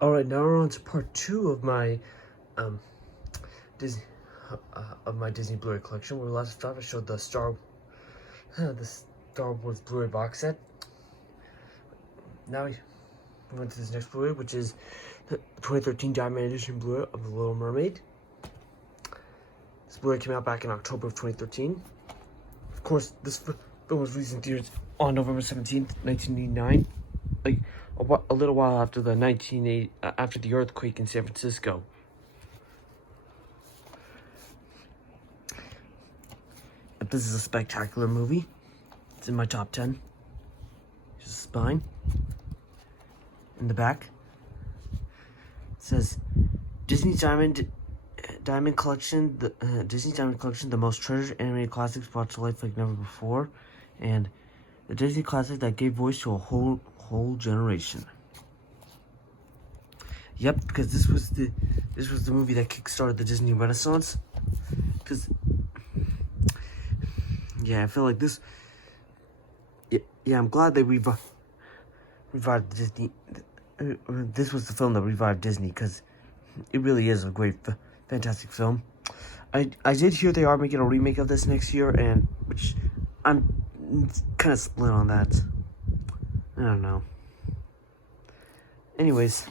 Alright, now we're on to part 2 of my Disney Disney Blu-ray collection. Where last time I showed the Star Wars Blu-ray box set. Now we went to this next Blu-ray, which is the 2013 Diamond Edition Blu-ray of The Little Mermaid. This Blu-ray came out back in October of 2013. Of course, this film was released in theaters on November 17th, 1989. Like a little while after the after the earthquake in San Francisco. But this is a spectacular movie. It's in my top 10. Here's the spine. In the back, it says Disney Diamond Collection, Disney Diamond Collection, the most treasured animated classics brought to life like never before, and the Disney classic that gave voice to a whole generation. Yep, because this was the movie that kickstarted the Disney Renaissance. Because yeah, I feel like this. Yeah, I'm glad they revived Disney. This was the film that revived Disney, because it really is a great, fantastic film. I did hear they are making a remake of this next year, and which I'm kind of split on that. I don't know. Anyways,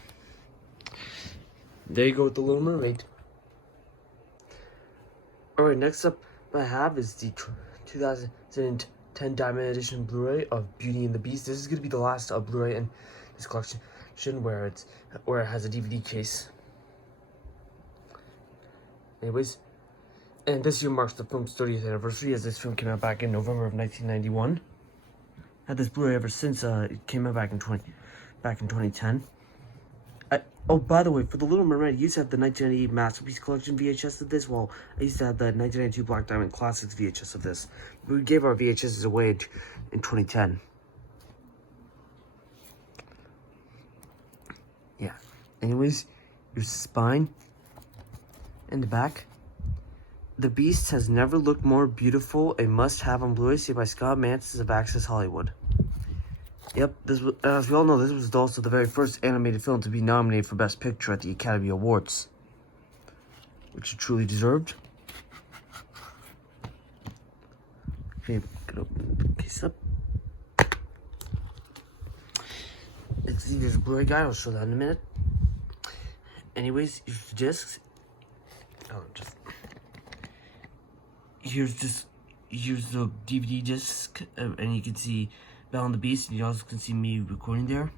there you go with The Little Mermaid. Alright, next up I have is the 2010 Diamond Edition Blu-ray of Beauty and the Beast. This is going to be the last Blu-ray in this collection where it has a DVD case. Anyways, and this year marks the film's 30th anniversary, as this film came out back in November of 1991. Had this Blu-ray ever since it came out back in 2010. Oh, by the way, for The Little Mermaid, I used to have the 1998 Masterpiece Collection VHS of this, while I used to have the 1992 Black Diamond Classics VHS of this. We gave our VHSs away in 2010. Yeah. Anyways, your spine and the back. The Beast has never looked more beautiful. A must-have on Blu-ray, saved by Scott Mantis of Access Hollywood. Yep, as we all know, this was also the very first animated film to be nominated for Best Picture at the Academy Awards, which it truly deserved. Okay, gonna open the case up. Let's see, there's a Blu-ray guide. I'll show that in a minute. Anyways, here's the discs. Here's the DVD disc, and you can see Belle and the Beast, and you also can see me recording there.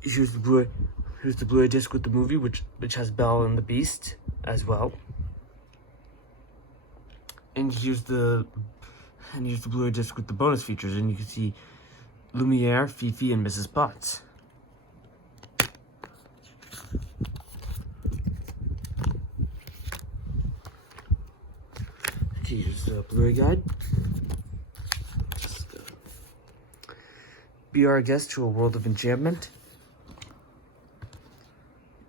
Here's the Blu-ray disc with the movie, which has Belle and the Beast as well. And here's the Blu-ray disc with the bonus features, and you can see Lumiere, Fifi, and Mrs. Potts. Here's the Blu-ray guide. Be our guest to a world of enchantment.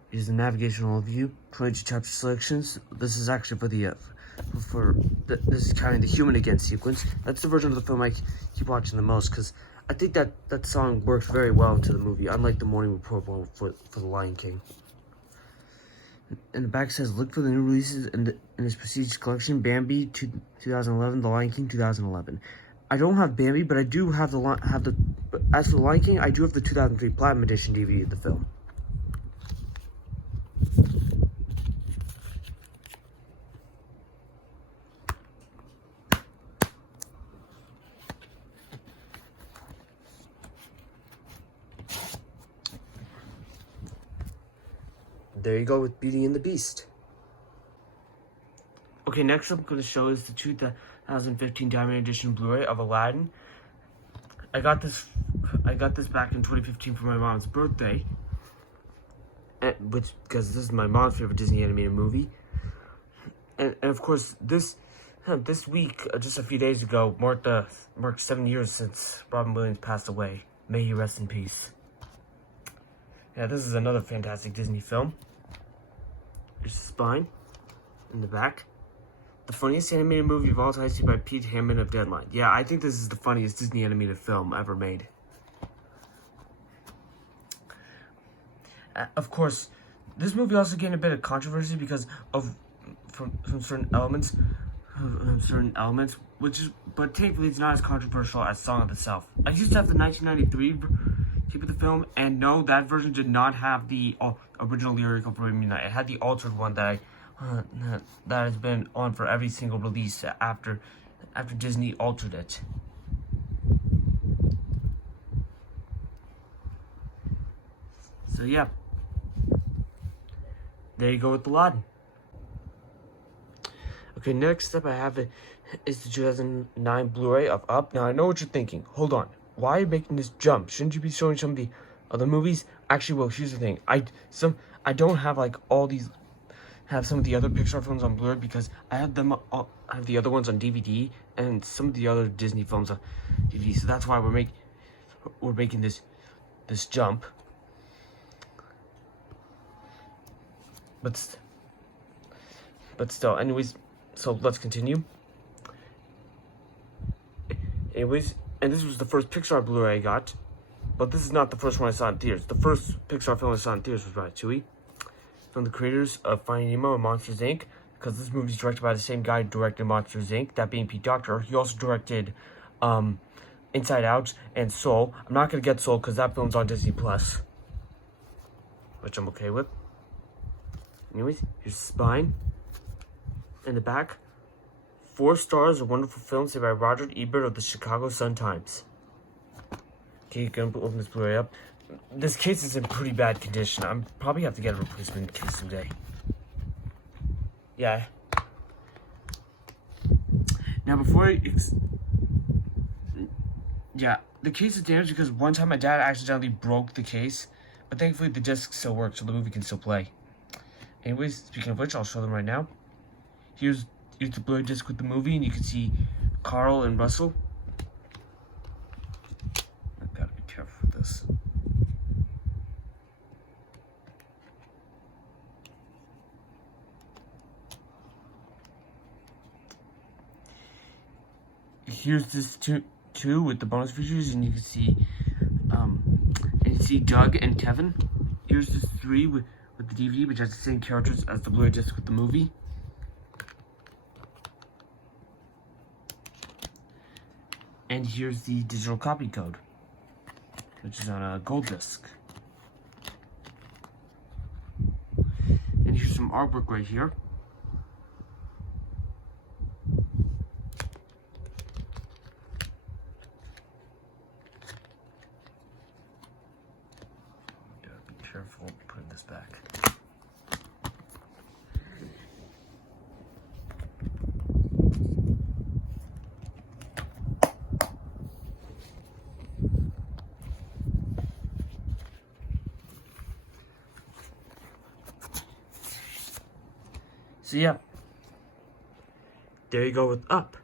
Here's the navigational view, 22 chapter selections. This is actually for this is counting the Human Again sequence. That's the version of the film I keep watching the most, because I think that song works very well into the movie, unlike the Morning Report one for The Lion King. And the back says, look for the new releases in this prestige collection: Bambi 2011, The Lion King 2011. I don't have Bambi, but I do have as for The Lion King, I do have the 2003 Platinum Edition DVD of the film. There you go with Beauty and the Beast. Okay, next I'm going to show is the 2015 Diamond Edition Blu-ray of Aladdin. I got this back in 2015 for my mom's birthday, because this is my mom's favorite Disney animated movie. And of course, this week, just a few days ago, marked 7 years since Robin Williams passed away. May he rest in peace. Yeah, this is another fantastic Disney film. Here's the spine in the back. The funniest animated movie of all time, by Pete Hammond of Deadline. Yeah, I think this is the funniest Disney animated film ever made. of course, this movie also gained a bit of controversy because of from certain elements, but thankfully it's not as controversial as Song of the South. I used to have the 1993 tape of the film, and no, that version did not have the original lyric of Bohemian Night. It had the altered one that has been on for every single release after Disney altered it. So yeah, there you go with Aladdin. Okay, next up I have is the 2009 Blu-ray of Up. Now I know what you're thinking. Hold on, why are you making this jump? Shouldn't you be showing some of the other movies? Actually, well, here's the thing. I don't have like all these. Have some of the other Pixar films on Blu-ray because I have them. I have the other ones on DVD and some of the other Disney films on DVD. So that's why we're making this jump. But still, anyways. So let's continue. Anyways, and this was the first Pixar Blu-ray I got, but this is not the first one I saw in theaters. The first Pixar film I saw in theaters was Ratatouille, from the creators of Finding Nemo and Monsters Inc. Because this movie is directed by the same guy who directed Monsters Inc., that being Pete Docter. He also directed Inside Out and Soul. I'm not gonna get Soul because that film's on Disney Plus, which I'm okay with. Anyways, here's the spine. In the back, 4 stars, a wonderful film saved by Roger Ebert of the Chicago Sun-Times. Okay, gonna open this Blu-ray up. This case is in pretty bad condition. I'm probably have to get a replacement case someday. Yeah. Now yeah, the case is damaged because one time my dad accidentally broke the case, but thankfully the disc still works, so the movie can still play. Anyways, speaking of which, I'll show them right now. Here's the Blu-ray disc with the movie, and you can see Carl and Russell. I've got to be careful with this. Here's this two with the bonus features, and you can see Doug and Kevin. Here's this 3 with the DVD, which has the same characters as the Blu-ray disc with the movie. And here's the digital copy code, which is on a gold disc. And here's some artwork right here. Gotta be careful putting this back. So yeah, there you go with Up.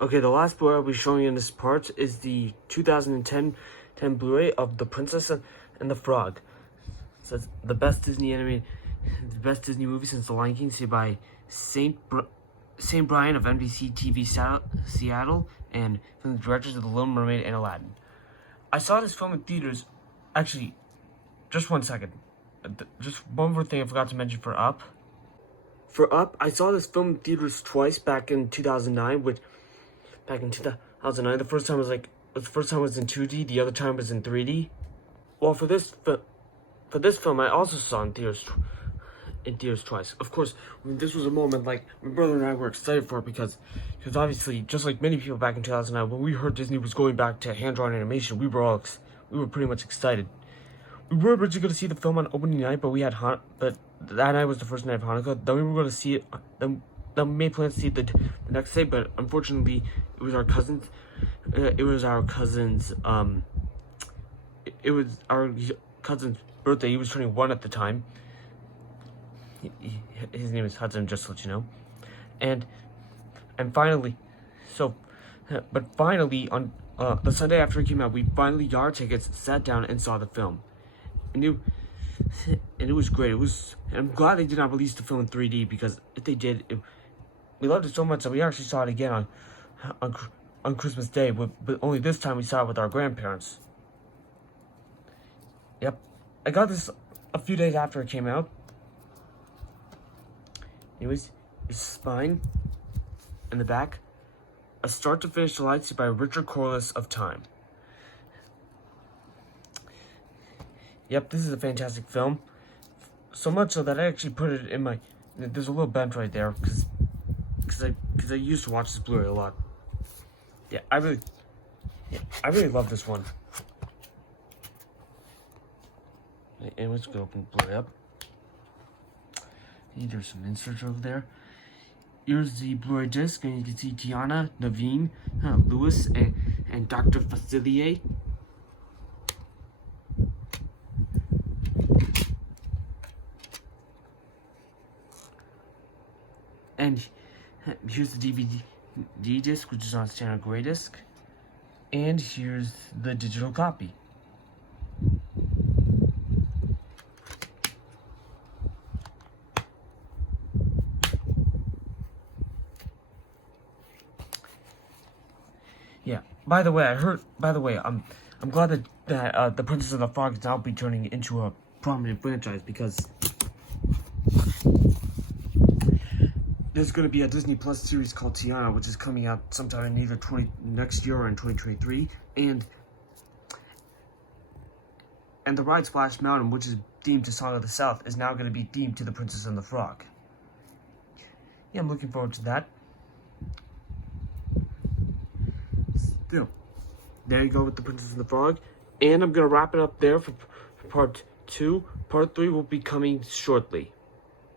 Okay, the last Blu-ray I'll be showing you in this part is the 2010 Blu-ray of The Princess and the Frog. So it's the best Disney movie since The Lion King, saved by St. Brian of NBC TV Seattle, and from the directors of The Little Mermaid and Aladdin. I saw this film in theaters. Actually, just one second. Just one more thing I forgot to mention for Up. For Up, I saw this film in theaters twice back in 2009. The first time was in 2D. The other time was in 3D. Well, for this film, I also saw in theaters twice. Of course, this was a moment like my brother and I were excited for it because obviously, just like many people back in 2009, when we heard Disney was going back to hand-drawn animation, we were pretty much excited. We were originally going to see the film on opening night, but that night was the first night of Hanukkah. Then we were going to see it. Then we made plans to see it the next day, but unfortunately, it was our cousin's. It was our cousin's birthday. He was turning 1 at the time. His name is Hudson, just to let you know. And finally, on the Sunday after it came out, we finally got our tickets, sat down, and saw the film. And it was great. And I'm glad they did not release the film in 3D, because if they did, we loved it so much that we actually saw it again on Christmas Day, but only this time we saw it with our grandparents. Yep. I got this a few days after it came out. Anyways, it's spine in the back. A start to finish lightsaber by Richard Corliss of Time. Yep, this is a fantastic film. So much so that I actually put it in my. There's a little bench right there because I used to watch this Blu-ray a lot. Yeah, I really love this one. Anyways, go open Blu-ray up. There's some inserts over there. Here's the Blu-ray disc, and you can see Tiana, Naveen, Lewis, and Dr. Facilier. And here's the DVD disc, which is on standard gray disc. And here's the digital copy. Yeah. By the way, I'm glad that the Princess and the Frog is now be turning into a prominent franchise because there's going to be a Disney Plus series called Tiana, which is coming out sometime in either next year or in 2023, and the ride Splash Mountain, which is themed to Song of the South, is now going to be themed to the Princess and the Frog. Yeah, I'm looking forward to that. Still, there you go with the Princess and the Frog, and I'm going to wrap it up there for part 2. Part 3 will be coming shortly.